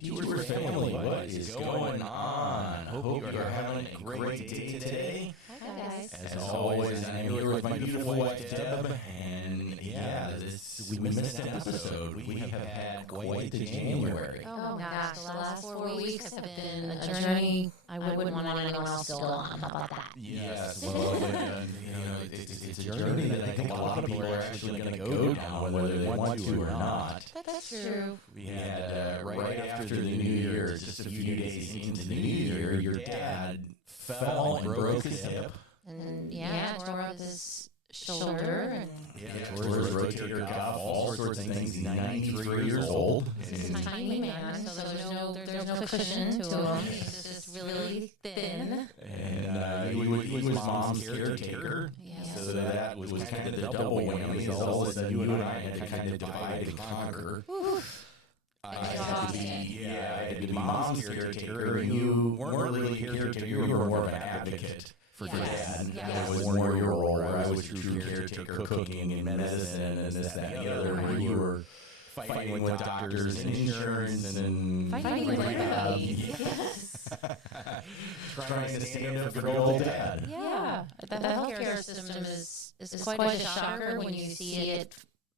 Detour family, what is going on? Hope you are having a great day today. Hi guys. As always, I'm here with my beautiful wife Deb, and we missed an episode. We have had quite the January. Oh gosh, the last 4 weeks have been a journey I wouldn't want anyone else to go on. How about that? Yes, well, it's a journey that I think a lot of people are actually going to go down, whether they want to or not. That's true. We had, right after the New Year, just a few days into the New Year, your dad fell and broke his hip. And tore up his shoulder. And tore his rotator cuff, all sorts of things. He's 93 years old. He's a tiny man, so there's no cushion to him. He's just really thin. And he was mom's caretaker. Yes. So that was kind of the double whammy. All of a sudden, you and I had to kind of divide and conquer. I had to be mom's caretaker, and you weren't really a caretaker. You were more of an advocate for Dad. That was more your role, where I was true caretaker, cooking and medicine and this, that, and the other, where you were fighting with doctors and insurance and fighting with everybody. Yes. Trying to stand up for good old Dad. Yeah. The healthcare system is quite a shocker when you see it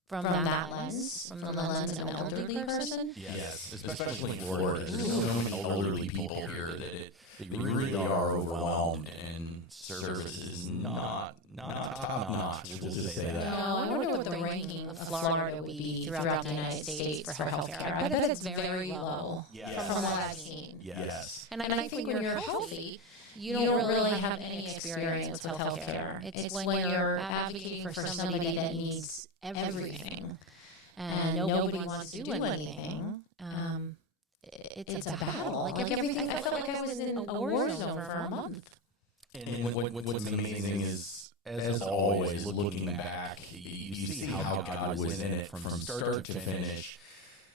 from that lens, from the lens of an elderly person. Yes, especially in Florida. There's so many elderly people here that you really are overwhelmed, and service is not top notch. We'll just say that. No, I wonder what the ranking of Florida would be throughout the United States for healthcare. I bet it's very low from what I've seen. Yes. And I think when you're healthy, you don't really have any experience with healthcare. It's when you're advocating for somebody that needs everything and nobody wants to do anything. It's a battle. Like everything, I felt like I was in a war zone for a month. And what's amazing is, as always, looking back, you see how God was in it from start to finish.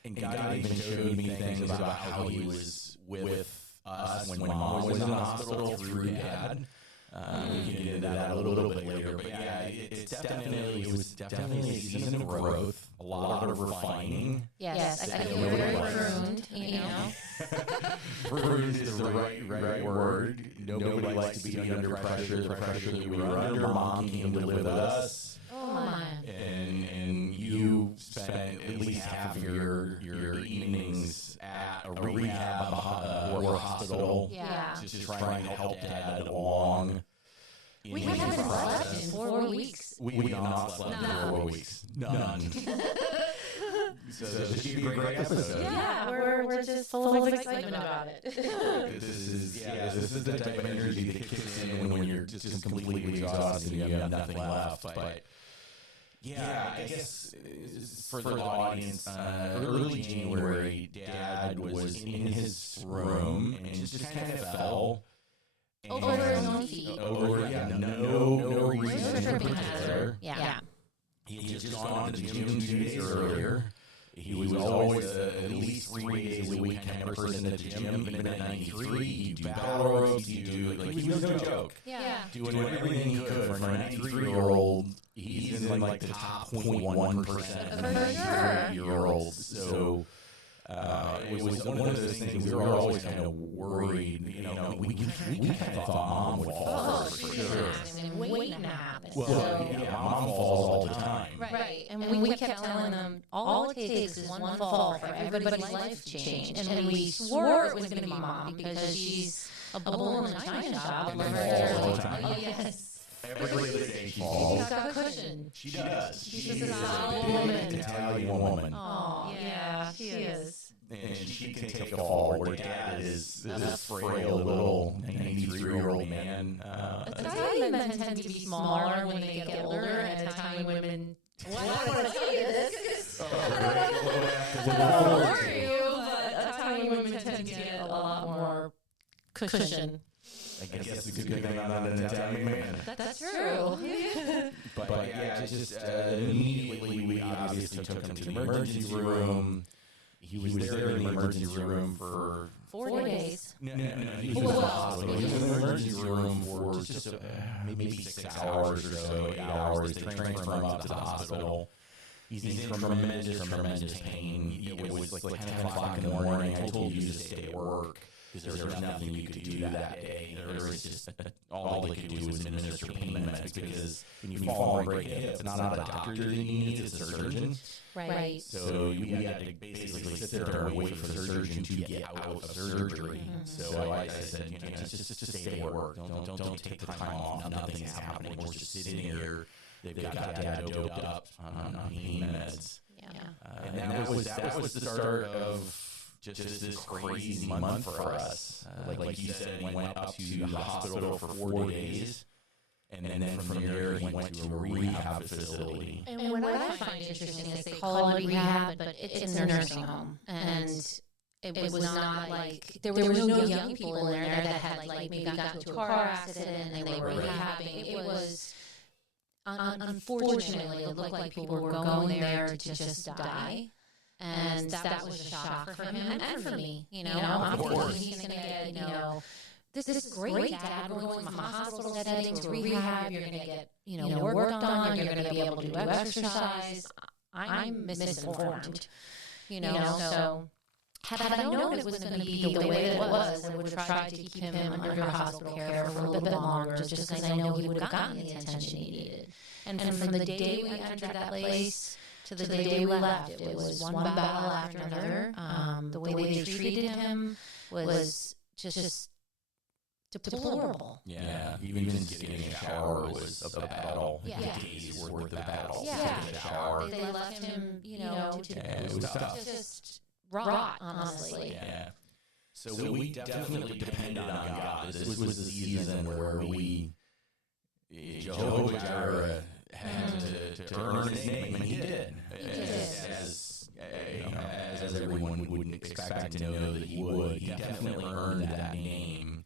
And God even showed me things about how He was with us when Mom was in the hospital through Dad. We can get into that a little bit later, but it was definitely a season of growth, a lot of refining. Yes, I feel very pruned, you know. Pruned is the right word. Nobody likes to be under pressure. The pressure that we were under, Mom came to live with us. Oh my! And you spent at least half of your evenings at a rehab or hospital, just trying to help Dad along. We haven't slept in 4 weeks. We have not slept in 4 weeks. None. So this should be a great episode. Yeah, we're just full of excitement about it. This is the type of energy that kicks in when you're just completely exhausted and you have nothing left. But I guess for the audience, early January, Dad was in his room and just kind of fell. Over his own feet. No reason in particular. Yeah. He had just gone to the gym 2 days earlier. He was always at least 3 days a week kind of person at the gym. Even at 93, he'd do battle ropes, he was no joke. Yeah. Doing everything he could for a 93-year-old. He's in like the top 0.1% of 93-year-olds. So it was one of those things we were always kind of worried. We kind of thought Mom would fall for sure. Waiting to happen. Well, Mom falls all the time. Right. And we kept telling them all it takes is one fall for everybody's life to change. And we swore it was going to be Mom because she's a bull in a china shop. Yes. Every day she falls. She's got cushion. She does. She's a solid woman. Italian woman. Oh, yeah, she is. And she can take a fall where Dad is this frail little 93-year-old man. Italian men tend to be smaller when they get older, and Italian women. Well, I don't want to tell you this. I don't want to worry you, but Italian women tend to get a lot more cushion. I guess it's a good thing I'm not an Italian man. That's true. But just immediately we obviously took him to the emergency room. He was there in the emergency room for 4 days. No, he was in the hospital. He was in the emergency room for just maybe 6 hours or so, 8 hours. They transferred him up to the hospital. he's in tremendous pain. It was like 10 o'clock in the morning. I told you to stay at work because there was nothing you could do that day. There was just all they could do was administer pain meds because when you fall and break a hip, it's not a doctor that you need, it's a surgeon. Right. So you had to basically sit there and wait for the surgeon to get out of surgery. So I said, just stay at work. Don't take the time off. Nothing's happening. We're just sitting here. They've got Dad doped up on pain meds. Yeah. And that was the start of just this crazy month for us. Like you said, we went up to the hospital for 4 days. And then from there, he went to a rehab facility. And what I find interesting is they call it rehab, but it's a nursing home. And it was not like, there was no young people in there that had like maybe got into a car accident and they were rehabbing. It was, unfortunately, it looked like people were going there to just die. And that was a shock for him and for me. I'm thinking he's going to get, this is great, Dad. We're going from hospital settings to rehab. You're going to get, more work done. You're going to be able to do exercise. I'm misinformed, So had I known it was going to be the way that it was, I would have tried to keep him under hospital care for a little bit longer, just because I know he would have gotten the attention he needed. And from the day we entered that place to the day we left, it was one battle after another. The way they treated him was just deplorable. Yeah, even getting in a shower was a battle. Yeah. Days worth of battle. Yeah. Taking a shower. They left him, it was tough. just rot, honestly. Yeah. So we definitely depended on God. This was the season where Jehovah Jireh had to earn his name, and he did. As everyone would expect to know that he would. He definitely earned that name.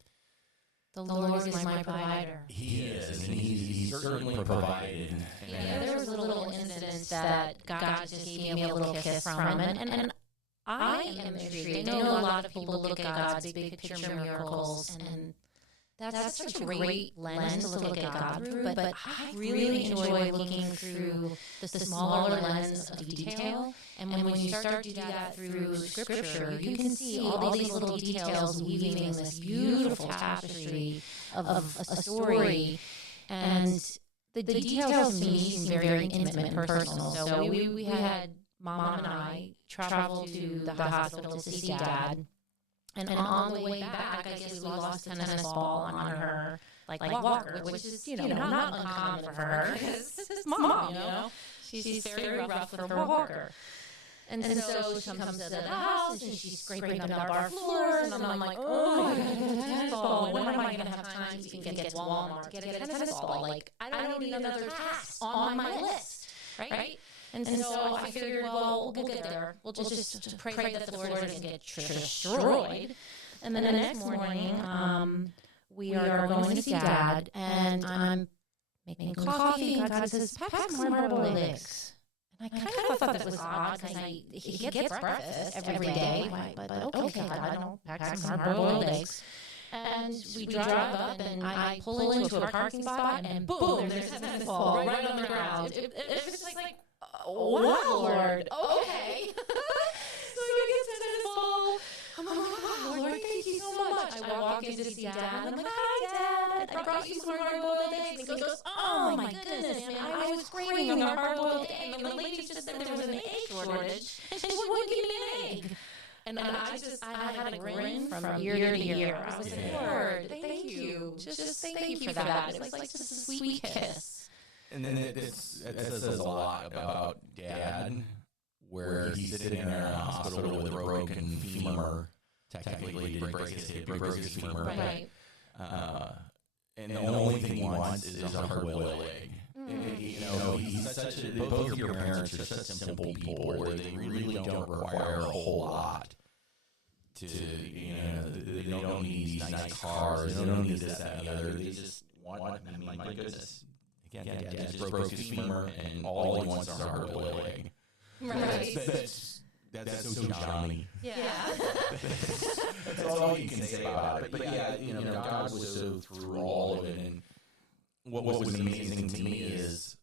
The Lord is my provider. He is, and he certainly provided. There was a little instance that God just gave me a little kiss from him, and I am intrigued. I know a lot of people look at God's big picture miracles, and that's such a great lens to look at God through, but I really enjoy looking through the smaller lens of detail. And when you start to do that through Scripture, you can see all these little details weaving this beautiful tapestry of a story. And the details to me seem very intimate and personal. So we had Mom and I travel to the hospital to see Dad. And on the way back, I guess we lost a tennis ball on her like walker, which is, not uncommon for her. It's his mom, She's very rough with her walker. And so she comes to the house and she's scraping up our floors, and I'm like, oh, I gotta get a tennis ball. When am I gonna have time to even get to Walmart to get a tennis ball? Like, I don't need another task on my list, right? And so I figured, well, we'll get there. We'll just pray that the floor doesn't get destroyed. And then the next morning, we are going to see Dad, and I'm making coffee, and God says, pack some hard-boiled eggs. And I kind of thought that was odd, because he gets breakfast every day. But okay, God, I'll pack some hard-boiled eggs. And we drive up, and I pull into a parking spot, and boom, there's a tennis ball right on the ground. It was just like, wow, Lord, okay. So he gets a tennis ball. I'm like, wow, Lord, thank you so much. I walk in to see Dad, and I'm like, hi, Dad, I brought you some hard-boiled eggs. And he goes, oh my goodness, man, I was craving a hard-boiled egg, and the lady just said there was an egg shortage, and she wouldn't give me an egg. And I had a grin from ear to ear. I was like, Lord, thank you. Just thank you for that. It was like just a sweet kiss. And then it says a lot about Dad, where he's sitting there in a hospital with a broken femur. Technically, he didn't break his hip, he broke his femur. Right. And the only thing he wants is a hard-boiled egg. Both of your parents are such simple people where they really don't require a whole lot. They don't need these nice cars, they don't need this, that, and the other. They just want, my goodness. Again, Dad just broke his femur, and all he wants is a hard-boiled egg. Right. That's so Johnny. Yeah. That's all you can say about it. But yeah, God was so through all of it. And what was amazing to me is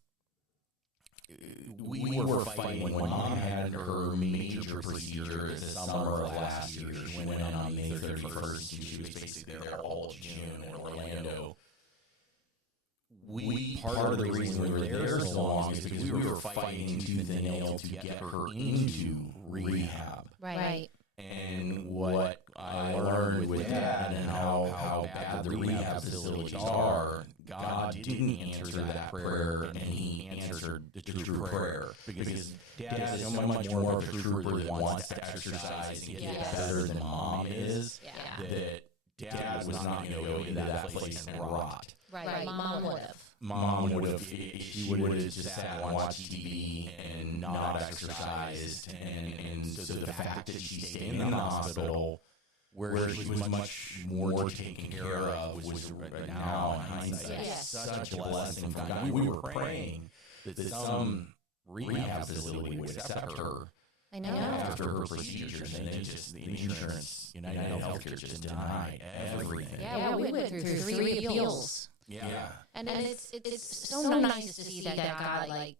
we were fighting when Mom had her major procedure this summer of last year. She went in on May 31st, and she was basically there all of June in Orlando. Part of the reason we were there so long is because we were fighting tooth and nail to get her into rehab. Right. And what I learned with Dad and how bad the rehab facilities are, God didn't answer that prayer, and He answered the true prayer. Because Dad is so much more of a trooper that wants to exercise and get better than Mom is, that Dad was not going to go into that place and rot. Right. Mom would have. Mom would have, she would have just sat and watched TV and not exercised. And so the fact that she stayed in the hospital, where she was much more taken care of, was now in hindsight such a blessing from God. We were praying that some rehab facility would accept her. I know. After her procedures, and then just the insurance, United Healthcare just denied everything. Yeah, we went through 3 appeals. Yeah. And it's so nice to see that God, like,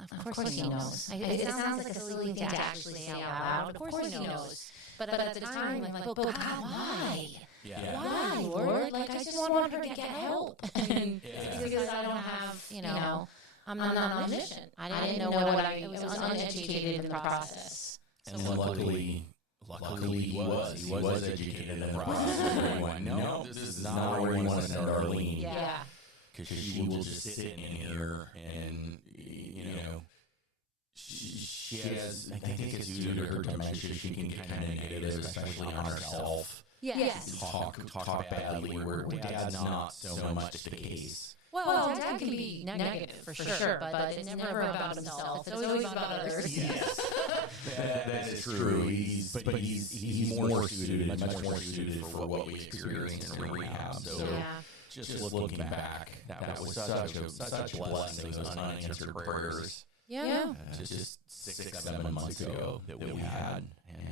of course He knows. It sounds like a silly thing to actually say out loud. Of course He knows. But at the time, like, but God, why? Yeah. Why, Lord? Like, I just want her to get help. And it's because I don't have, I'm not omniscient. I didn't know what I was uneducated in the process. And luckily he was educated in the process. He went, no, this is not where you want to send Arlene. Yeah. Because she will just sit in here and, she has, I think it's due to her dementia, she can get kind of negative, especially on herself. Yes. Talk badly, where Dad's not so much the case. Well, Dad can be negative for sure, but it's never about himself. It's always about others. Yes, that is true. But he's more suited, much more suited for what we experienced in rehab. So just looking back, that was such a blessing. Those unanswered prayers. Yeah. Just 6-7 months ago that we had, and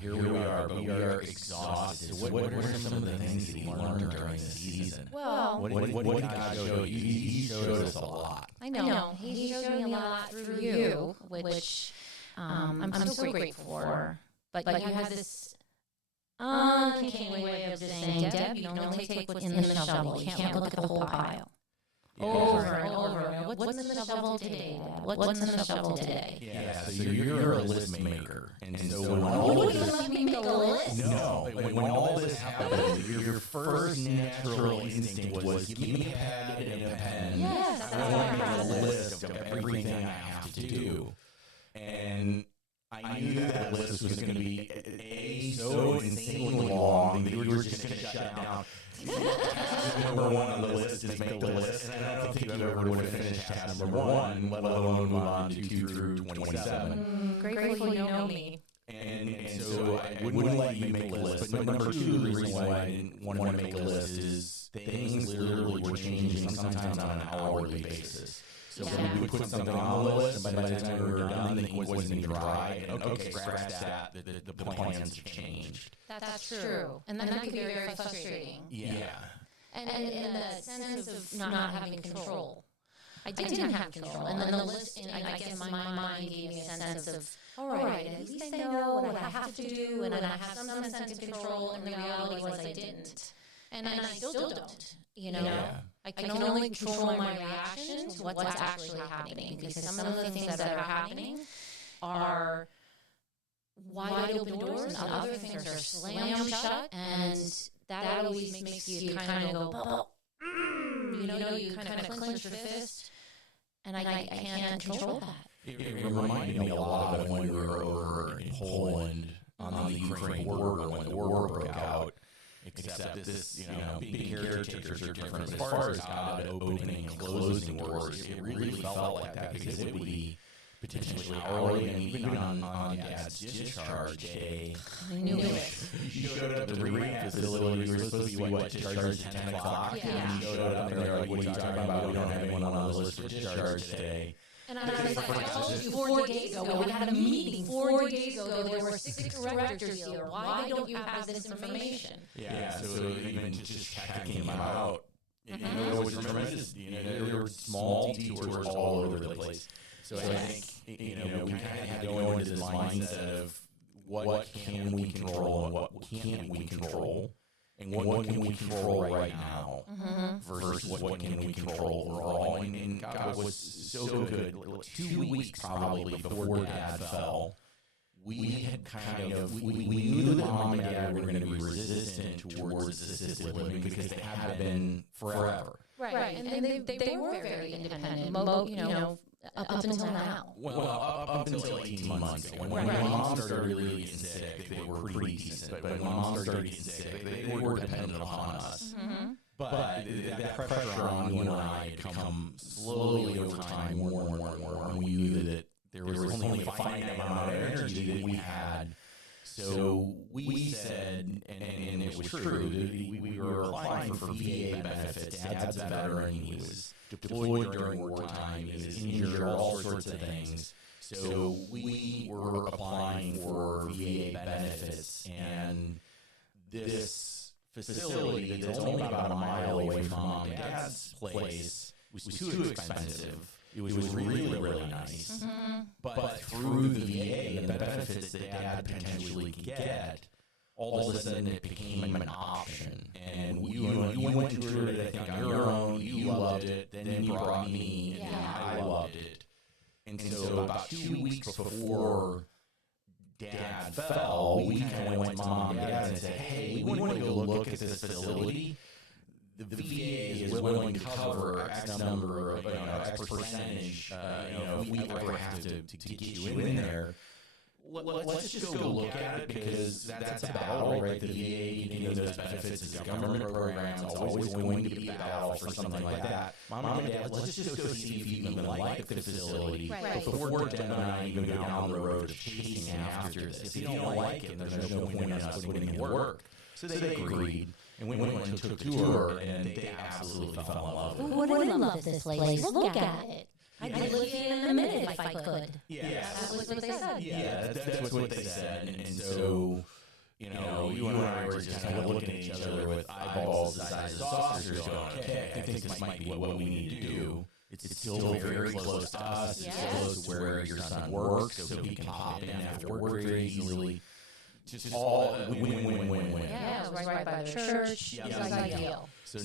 here we are, but we are exhausted. So what are some of the things that you learned during the season? Well, what did God show you? He showed us a lot. I know. He showed me a lot through you, which I'm so grateful for. But you had this uncanny way of just saying, Deb, you can only take what's in the shovel. You can't look at the whole pile. Over and over. What's in the shovel today, Dad? What's in the shovel today? Yeah, so you're a list maker. And so when all this... let me make a list? No, when all this happened, your first natural instinct was, give me a pad and a pen. Yes, I want to make a list of everything I have to do. And I knew that list was going to be so insanely long that you were just going to shut down. Number 1 on the list is make the list, and I don't think you ever would have finished task number 1, let alone move on to 2 through 27. Grateful you know me. And so I wouldn't let you make the list. But number 2, the reason why I didn't want to make a list is things literally were changing sometimes on an hourly basis. So we would put something on the list, and by the time we were done, the ink wasn't even dry. And okay, scratch that. The plans have changed. That's true. And that can be very frustrating. Yeah. And in the sense of not having control. I didn't have control. And then the list, and I guess my mind gave me a sense of, all right, at least I know what I have to do, and I have some sense of control, and the reality was I didn't. And I still don't, I can only control my reaction to what's actually happening, because some of the things that are happening are wide open doors, and other things are slammed shut, and that always makes you kind of go, you kind of clench your fist, and I can't control that. It reminded me a lot of when we were over in Poland on the Ukraine border when the war broke out. Except this, being caretakers are different. As far as God opening and closing doors, it really felt like that because it would be potentially hourly, and even on Dad's discharge day. I knew it. You showed up at the rehab facility. We were supposed to be, discharged at 10 o'clock? Yeah. And you showed up there like, what are you talking about? We don't have anyone on the list for discharge today. And I was like, I told you 4 days ago, we had a meeting 4 days ago, there were 6 directors here. Why don't you have this information? Yeah, so even just checking him out It was tremendous. There were small detours all over the place. So I think, we kind of had to go into this mindset of what can we control and what can't we control, and what can we control right now versus what can we control overall. And God was so good. 2 weeks probably before Dad fell, we had we knew that Mom and Dad were going to be resistant towards assisted living because they had been forever. Right. And they were very independent, up until now. Well, up until 18 months ago. When Mom started really getting sick, they were pretty decent. But when Mom started getting sick, they were dependent upon us. But that pressure on you and I had come slowly over time, more and more and more. And we knew that there was only a finite amount of energy that we had. So we said, and it was true, that we were applying for VA benefits. Dad's a veteran. He was deployed during wartime. He was injured, all sorts of things. So we were applying for VA benefits. And this facility that's only about a mile away from Mom and Dad's place was too expensive. It was really, really nice. But through the VA and the benefits that Dad potentially could get, all of a sudden it became an option. And you went through it, I think, on your own. You loved it. Then you brought me, and then I loved it. And so about 2 weeks before Dad fell, we kind of went to Mom and Dad and said, hey, we want to go look at this facility. The VA is willing to cover X number of, X percentage, if we ever have to get you in there. Let's just go look at it because that's a battle, right? The VA, those benefits is a government program. It's always going to be a battle for something like that. Mom and Dad, let's just go see if you even like the facility before Deb and I even go down the road of chasing after this. If you don't like it, there's no point in us putting in the work. So they agreed. And we went and took a tour, and they absolutely fell in love with it. Would I love this place? Look at it. I'd live here in a minute if I could. Yeah. That was what they said. Yeah, that's what they said. And so, you and I were just kind of looking at each other with eyeballs the size of saucers going, okay, I think this might be what we need to do. It's still very close to us. It's close to where your son works, so he can pop in after work very easily. Just all win. Yeah, it was right by the church. It was ideal. So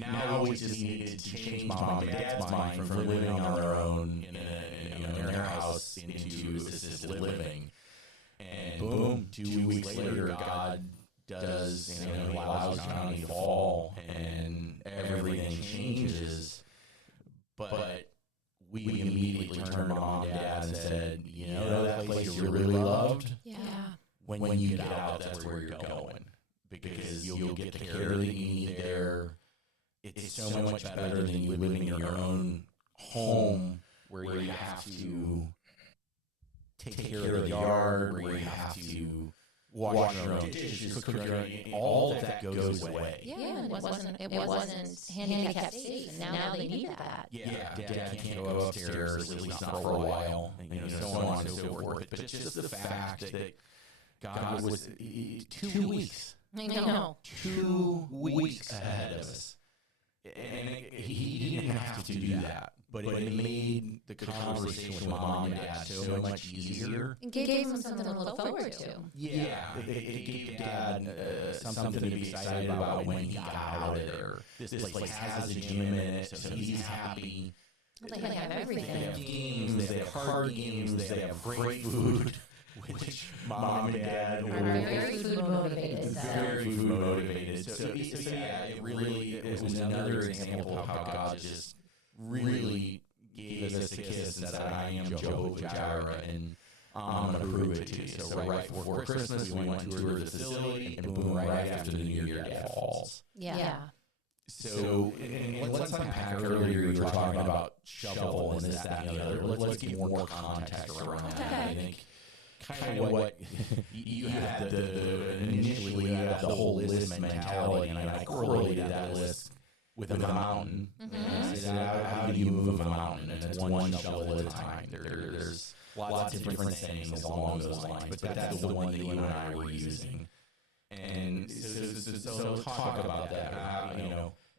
now we just needed to change Mom and Dad's mind from living on their own in their house into assisted living. And boom, 2 weeks later, God does, allows Johnny to fall, and everything changes. But we immediately turned to Mom and Dad and said, that place you really loved? Yeah. When you get out, that's where you're going. Because you'll get the care that you need there. It's so much better than you living in your own home where you have to take care of the yard, where you have to wash your own dishes, cook your own, all of that goes away. Yeah, it wasn't handicap safe, and now they need that. Yeah, Dad can't go upstairs, at least not for a while, so on and so forth. But just the fact that God was 2 weeks. I know. 2 weeks ahead of us. And he didn't have to do that. But it made the conversation with Mom and Dad so much easier. It gave them something to look forward to. Yeah. It gave Dad something to be excited about when he got out of there. This place has a gym in it, so he's happy. They have everything. They have games, they have party games, they have great food. Which Mom and Dad were very food motivated. Very food motivated. So yeah, it was another example of how God just really gave us a kiss and said, I am Jehovah Jireh, and I'm going to prove it to you. So right before Christmas, we went to tour the facility, and boom, right after the New Year, Dad falls. Yeah. So, and let's unpack earlier, you were talking about shovel and this, that, and the other. Let's get more context around that. I think kind of what you had initially you had the whole list mentality, and I correlated that list with a mountain. I said, how do you move a mountain? And it's one shovel at a time. There's lots of different sayings along those lines, but that's the one that you and I were using. And so let's talk about that.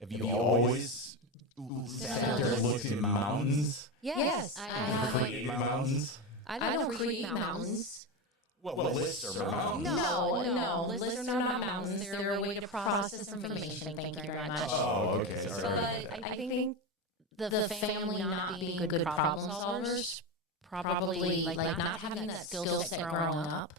Have you always sat there and looked at mountains? Yes. Ever create mountains? I don't create mountains. Well, lists are mountains. No. Lists are not mountains. They're a way to process information. Thank you very much. Oh, okay. Sorry. But I think the family not being good problem solvers, probably like not having that skill set growing up.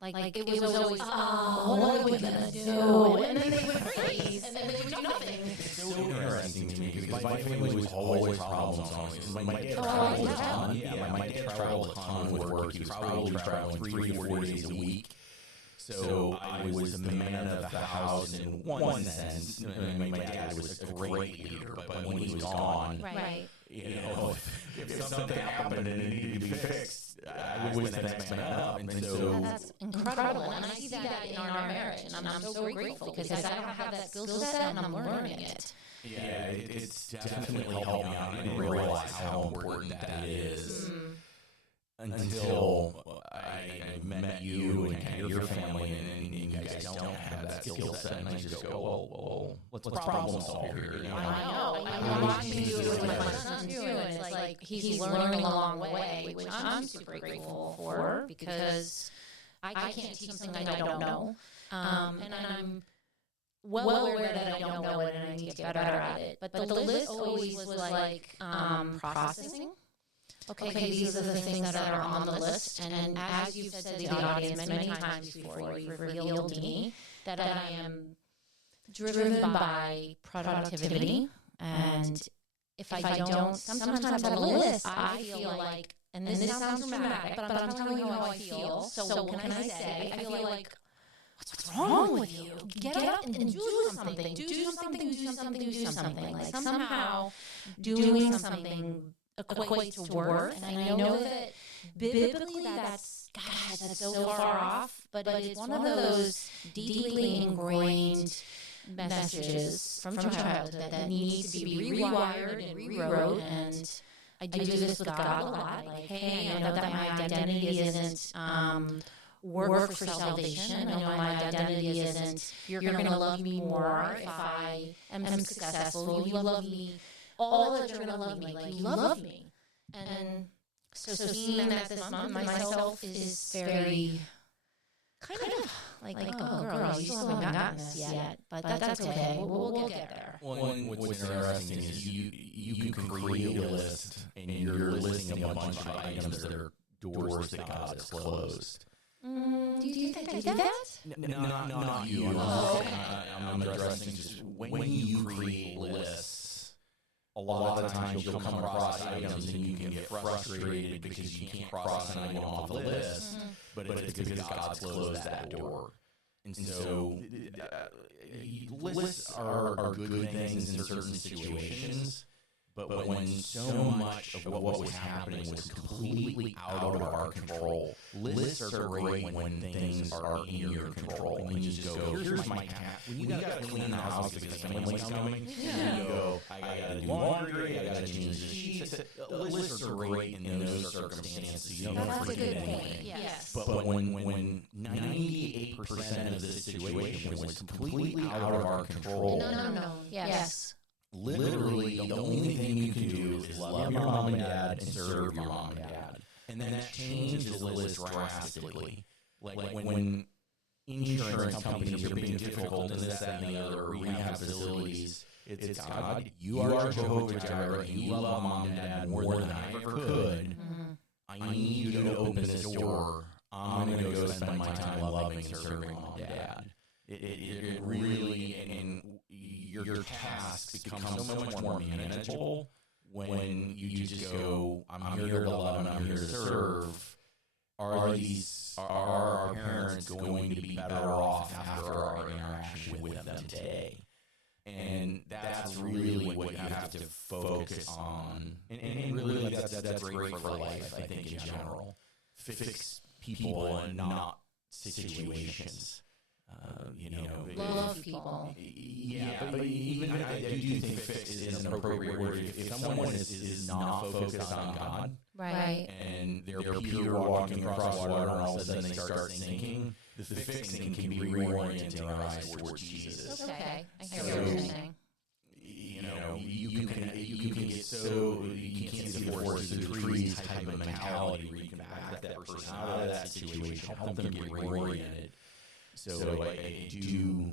Like it was always, what are we gonna do? And then they would freeze, and then they would do nothing. It's so interesting to me because my family was always problem solving. My dad traveled a ton. Yeah, my dad traveled a ton with work. He was probably traveling 3 to 4 days a week. So I was the man of the house in one sense. I mean, my dad was a great leader, but when he was gone, Right. you know, if something happened and it needed to be fixed, I was the next man up. And so That's incredible, and I see that in our marriage, and I'm so grateful because I don't have that skill set, and I'm learning it. yeah, it's definitely helped me out. I didn't realize how important that is until I met you and kind of your family, and you guys don't have that skill set. And I just go, well, let's problem solve here. You know? I know. I'm watching you do it with my son too, and it's like he's learning along the way, which I'm super grateful for because I can't teach something I don't know, and I'm well aware that I don't know it and I need to get better at it. But the list always was like processing. Okay, these are the things that are on the list, and as you've said to the audience many times before, you've revealed to me that I am driven by productivity, and if I don't sometimes have a list, I feel like, and this sounds dramatic, but I'm telling you how I feel, so can I say, I feel like, what's wrong with you? Get up and do something, like somehow doing something equates to worth, and I know that biblically that's so far off, but it's one of those deeply ingrained messages from childhood that needs to be rewired and rewrote, and I do this with God a lot, like, hey, I know that my identity isn't work for salvation. I know my identity isn't you're going to love me more if I am successful. You love me all that you're going to love me, like you love me. And so seeing that this month myself is very kind of like oh girl, you still haven't gotten this yet, but that's okay. We'll get there. Well, what's interesting is you can create a list and you're listing a bunch of items that are doors that God has closed. Do you think I did that? Not you. I'm addressing just when you create lists. A lot of times you'll come across items and you can get frustrated because you can't cross an item off the list, but it's because God's closed that door. And so lists are good things in certain situations, but when so much of what was happening was completely out of our control, lists are great when things are in your control. When you just go, here's my task. When you got to clean the house because the family's coming, and you go, I got to do laundry, I got to change the sheets. Lists are great in those circumstances. You don't forget anything. Yes. But when 98% of the situation was completely out of our control, No. Yes. literally, the only thing you can do is love your mom and dad and serve your mom and dad. And then that changes the list drastically. Like when insurance companies are being difficult and this, that, and the other, rehab facilities, it's God, you are Jehovah Jireh, and you love mom and dad more than I ever could. I need you to open this door. I'm going to go spend my time loving and serving mom and dad. It really, and your tasks become so much more manageable when you just go, I'm here to love and I'm here to serve. Are our parents going to be better off after our interaction with them today? And that's really what you have to focus on. And really, that's great for life, I think, in general. Fix people and not situations. Love people. Yeah, but even I do think fix is an appropriate word. If someone is not focused on God, Right. and they're pure walking across water, and all of a sudden they start sinking, the fixing can be reorienting their eyes towards Jesus. Okay. I hear what you're saying. you can get so you can't see the forest through the trees type of mentality where you can back that person out of that situation, help them get reoriented. So I do,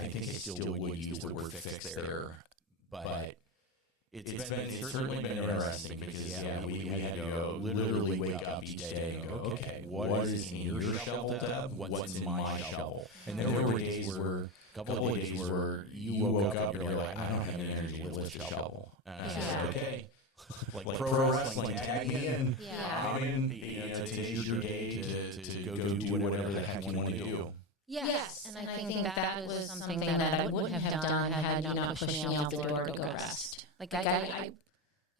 I think I still would use the word fix there, but it's certainly been interesting because we had to go literally wake up each day and go, okay, what is in your shovel, Deb? What's in my shovel? And there were days where, a couple of days where you woke up and you're like, I don't have any energy to lift a shovel. And I said, okay, like pro wrestling, tag me in. I'm in. Today's your day to go do whatever the heck you want to do. Yes, and I think that was something that I wouldn't have done had you not pushed me out the door to go rest. Like I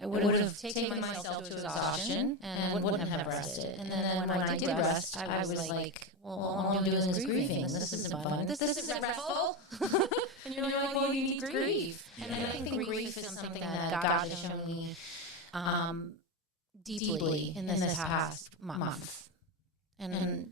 would have taken myself to exhaustion and wouldn't have rested. And then when I did rest, I was like, well, all I'm doing is grieving. This isn't fun. This isn't restful. And you're like, well, you need to grieve. And I think grief is something that God has shown me deeply in this past month. And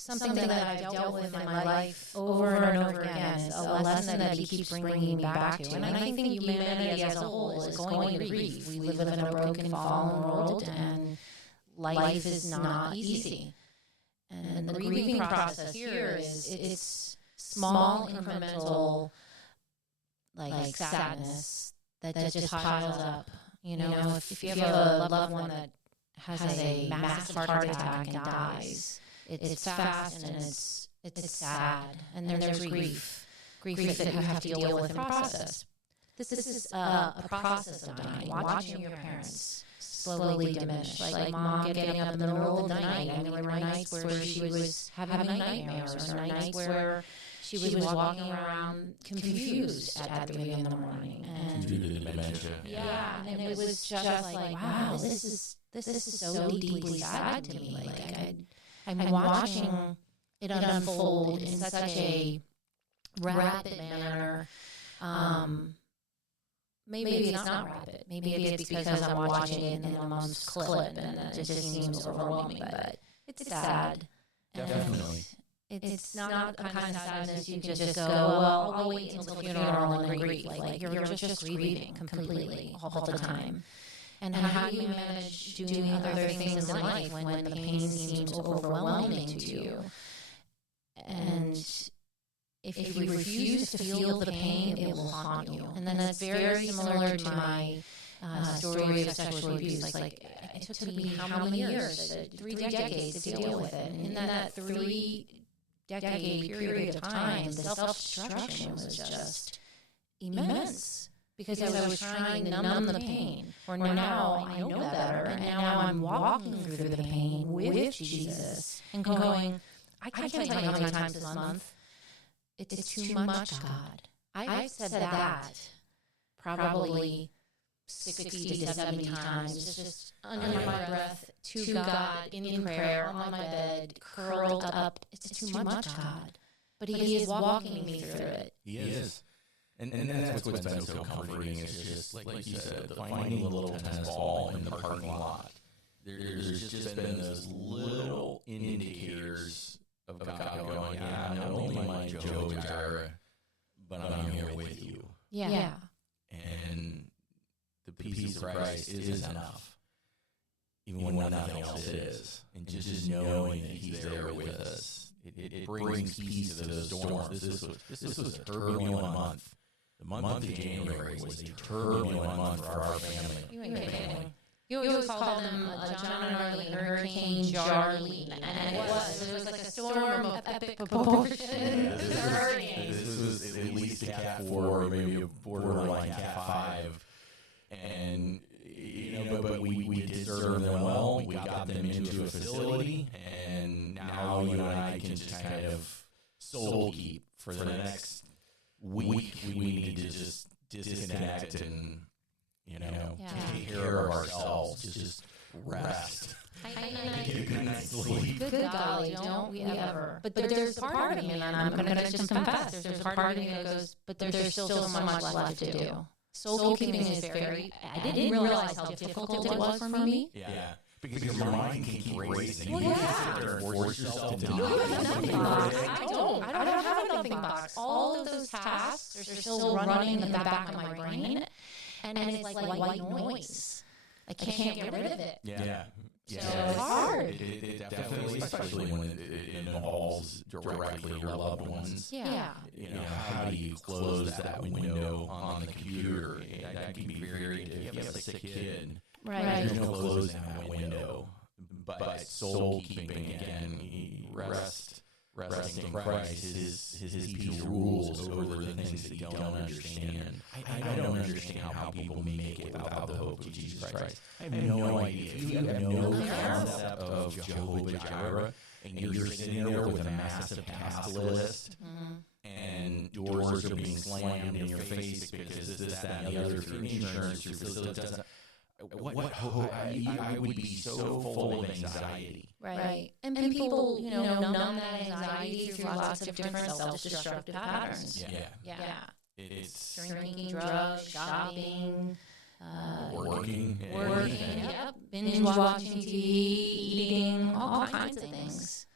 something that I've dealt with in my life over and over again is a lesson that he keeps bringing me back to. And I think humanity as a whole is going to grieve. We live in a broken, fallen world, and life is not easy. And the grieving process here it's small, incremental, like sadness that just piles up. If you have a loved one that has a massive heart attack and dies, it's fast and it's sad, and there's grief that you have to deal with and process. This is a process of dying, watching your parents slowly diminish, like mom getting up in the middle of the night. I mean, there were nights where she was having nightmares, or nights where she was walking around confused at 3 in the morning. And due to the dementia. Yeah, and it was just like, wow, this is so deeply sad to me. Like I'm watching it unfold in such a rapid manner. Maybe it's not rapid. Maybe it's because I'm watching it in a month's clip, and it just seems overwhelming. But it's sad. Definitely. It's not a kind of sadness you can just go, well, I'll wait until the funeral and grieve. Like you're just grieving completely all the time. And how do you manage doing other things in life when the pain seems overwhelming to you? And if you refuse to feel the pain, it will haunt you. And then that's very similar to my story of sexual abuse. Like it took me how many years? 3 decades to deal with it. And in that 3-decade period of time, the self-destruction was just immense. Because I was trying to numb the pain. Or now I know better, and now I'm walking through the pain with Jesus and going, I can't tell you how many times this month, it's too much, God. I've said that probably 60 to 70 times, just under my breath, to God, in prayer, on my bed, curled up. It's too much, God. But He is walking me through it. He is. And that's what's been so comforting is just, like you said, finding a little tennis ball in the parking lot. There's just been those little indicators of God going, yeah, not only am I Jehovah Jireh, but I'm here with you. Yeah. And the peace of Christ is enough, even when nothing else is. And just knowing that He's there with us, it brings peace to those storms. This was a turbulent month. The month of January was a turbulent month for our family. You ain't kidding. You always call them John and Arlene, Hurricane Jarlene, and it was like a storm of epic proportions. This was at least a Cat 4, maybe a borderline Cat 5, and but we did serve them well. We got them into a facility, and now you and I can just kind of soul keep for the next week. We need to just disconnect and take care of ourselves, just rest. Get a good night's sleep. Good golly, don't we ever. But there's a part of me, and I'm going to just confess, there's a part of me that goes, but there's still so much left to do. Soul keeping is very, I didn't realize how difficult it was for me. Yeah. Because your mind can keep racing. You can't sit there and force yourself to do it. I don't have a nothing box. All of those tasks are still running in the back of my brain. and it's like white noise. I can't get rid of it. Yeah. Yeah. So it's hard. It definitely, especially when it involves directly your loved ones. Yeah. You know, how do you close that window on the computer? That can be very difficult. If you have a sick kid, Right. there's no closing that window. But soul keeping, again, resting in Christ, his peace rules over the things that you don't understand. I don't understand how people make it without the hope of Jesus Christ. I have no idea. If you have no concept of Jehovah Jireh, and you're sitting there with a massive task list, and doors are being slammed in your face because this, that, and the other through insurance, through facilities, what hope? I would be so full of anxiety. Right. And people, numb that anxiety through lots of different self-destructive patterns. Yeah. It's Drinking, drugs, shopping, working. Yep. Binge watching TV, eating, all kinds of things.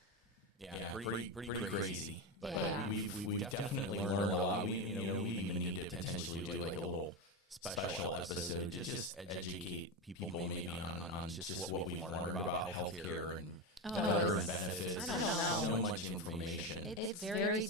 Yeah, pretty crazy. But Yeah. we've definitely learned a lot. We even need to potentially do like a little special episode, just educate people maybe on just what we learned about healthcare and veteran benefits. I don't know. So much information. It's very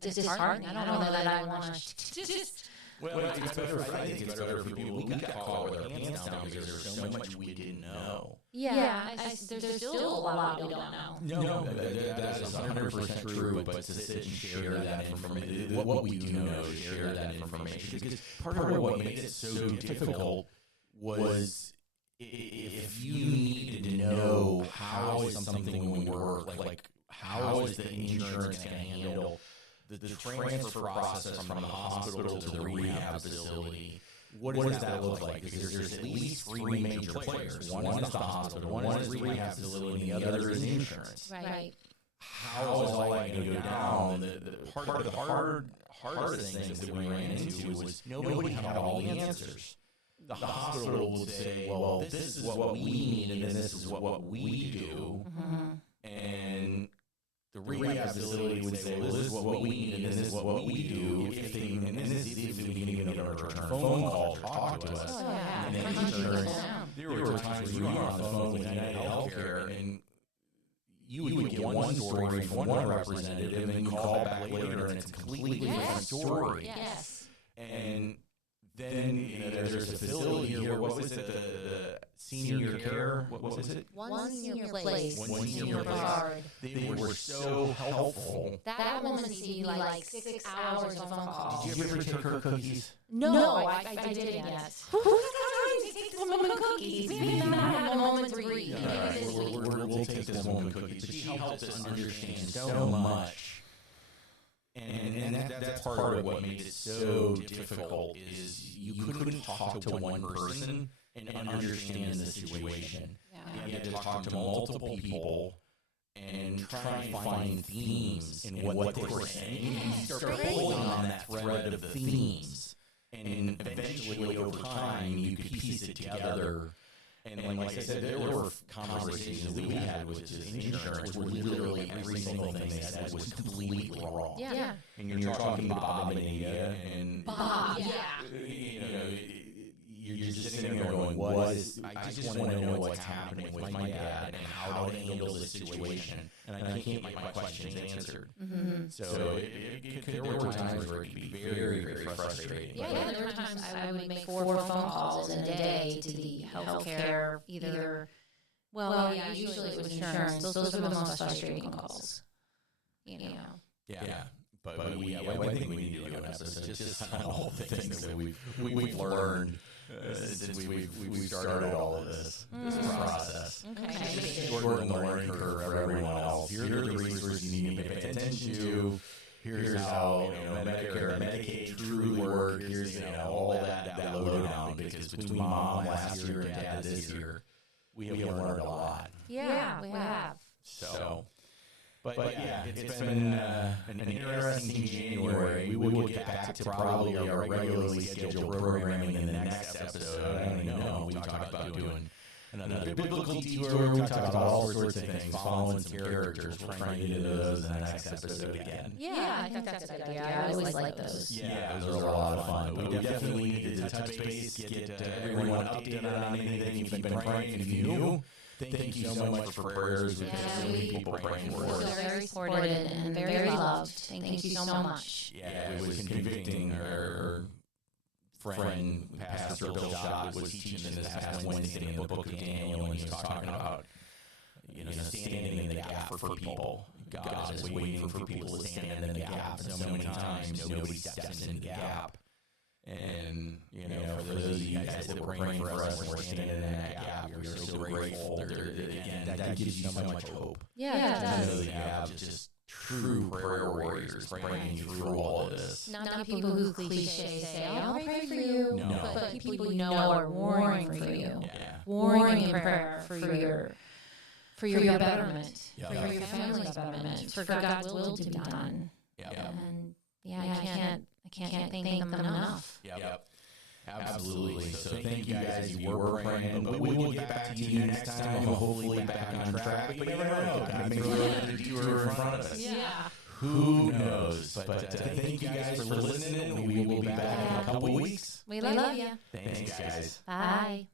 disheartening. I don't know that I want to just... Well, it's better. I think it's better for people who got caught with their pants down because there's so much we didn't know. Yeah, there's still a lot we don't know. No, that is 100% true, but to sit and share that information, what we do know, to share that information. Because part of what made it so difficult was if you needed to know how is something going to work, like how is the insurance going to handle the transfer process from the hospital to the rehab facility. What does that look like? Because there's at least three major players. One is the hospital, one is the rehab facility, and the other is insurance. Right. How is all that going to go down? The part of the hardest things that we ran into was nobody had all the answers. The hospital would say, well, this is what we need, and this is what we do. And the rehab facility would say, well, this is what we need, and this is what we do. If they can even return phone calls or talk to us. Oh, yeah. And then insurance, there were times where you were on the phone with United Healthcare, and you would get one story from one representative, and then you call back later, and it's a completely different story. Yes. And then there's a facility here. What was it? The senior care. What was it? One senior place. One senior place. Regard. They were so helpful. That woman received like 6 hours of phone calls. Did you ever take her cookies? No, I didn't yet. Who's got time to take this woman cookies? We did not have a moment to read. We'll take this woman cookies. But she helped us understand so much. And that's part of what made it so difficult is you couldn't talk to one person and understand the situation. You had to talk to multiple people and try and find themes in what they were saying. And you start pulling on that thread of the themes. And eventually, over time, you could piece it together. And like I said, there were conversations that we had with just insurance where literally every single thing they said was completely wrong. Yeah. And you're talking to Bob and Anita, and Bob, yeah. You're just sitting there going, I just want to know what's happening with my dad and how to handle this situation. And I can't get my questions answered. So there were times where it could be very, very frustrating. Yeah, there were times I would make 4 phone calls in a day to the healthcare, either, usually it was insurance. Those are the most frustrating calls. Yeah. But I think we need to do an episode just on all the things that we've learned since we've started all of this process. Okay. Shorten the learning curve for everyone else. Here are the resources you need to pay attention to. Here's how Medicare and Medicaid truly work. Here's all that lowdown. Because between mom last year and dad this year, we have learned a lot. Yeah, we have. So. But yeah, it's been an interesting January. We will get back to probably our regularly scheduled programming in the next episode. I don't even know. We talked about doing another biblical detour. We talked about all sorts of things, following some characters. We're trying to get into those in the next episode again. Yeah, I think that's a good idea. I always like those. Yeah, those are a lot of fun. But we definitely needed to touch base, get everyone updated on anything you've been praying. If you knew, thank you so much for prayers. We've had so many people praying for us. We're very supported and very loved. Thank you so much. Yeah, it was convicting. Our friend, Pastor Bill Schott, was teaching this past Wednesday in the book of Daniel, and he was talking about, standing in the gap for people. God is waiting for people to stand in the gap. And so many times, nobody steps in the gap. And, for those of you guys that were praying for us and we're standing in that gap, we're so grateful. Again, that gives you so much hope. Yeah, it does. To know that you have just true prayer warriors praying you through all of this. Not people who cliche say, I'll pray for you, No. but people you know are warring for you. Yeah. Warring in prayer for your betterment, Yeah. for your family's betterment, for God's will to be done. Yeah. And I can't thank them enough. Yep. Absolutely. So thank you guys. You were praying, but we will get back to you next time. Hopefully back on track. But you never know. God may throw a detour in front of us. Yeah. Who knows? But thank you guys for listening. We will be back in a couple weeks. We love you. Thanks, guys. Bye.